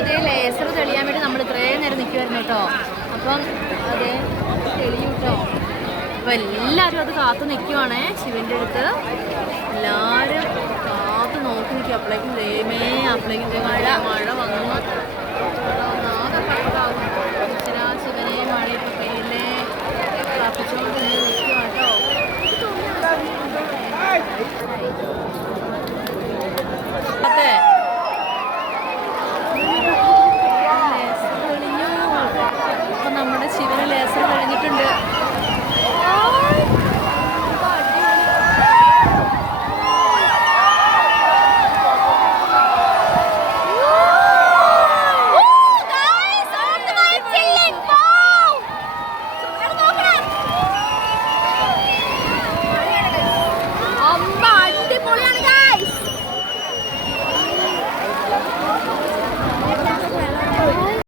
അതേ ലേസർ തെളിയാൻ വേണ്ടി നമ്മൾ ഇത്രയും നേരം നിൽക്കുമായിരുന്നു കേട്ടോ. അപ്പം അതേ തെളിയും കേട്ടോ. അപ്പം എല്ലാവരും അത് കാത്തു നിൽക്കുവാണേ ശിവൻ്റെ അടുത്ത്. എല്ലാവരും കാത്തു നോക്കി നിൽക്കും. അപ്പോഴേക്കും ദൈവമേ, അപ്പോഴേക്കും മഴ വന്നു.